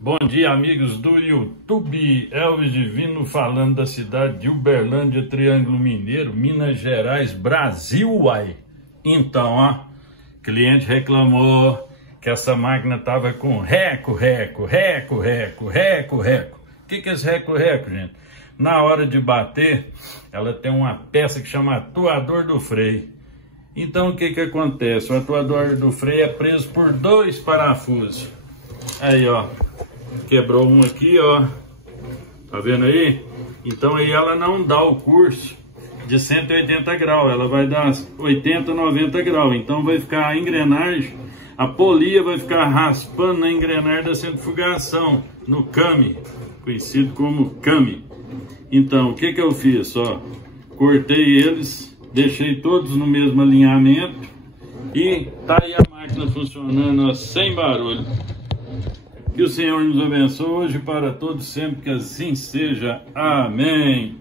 Bom dia, amigos do YouTube. Elvis Divino falando da cidade de Uberlândia, Triângulo Mineiro, Minas Gerais, Brasil, uai. Então, ó, cliente reclamou que essa máquina tava com reco. O que é esse reco, gente? Na hora de bater, ela tem uma peça que chama atuador do freio. Então, o que acontece? O atuador do freio é preso por dois parafusos. Aí, ó. Quebrou um aqui, ó. Tá vendo aí? Então aí ela não dá o curso de 180 graus. Ela vai dar 80, 90 graus. Então vai ficar a engrenagem, a polia vai ficar raspando na engrenagem da centrifugação, no came, conhecido como came. Então, o que eu fiz? Ó, cortei eles, deixei todos no mesmo alinhamento e tá aí a máquina funcionando, ó, sem barulho. Que o Senhor nos abençoe hoje para todos sempre, que assim seja. Amém.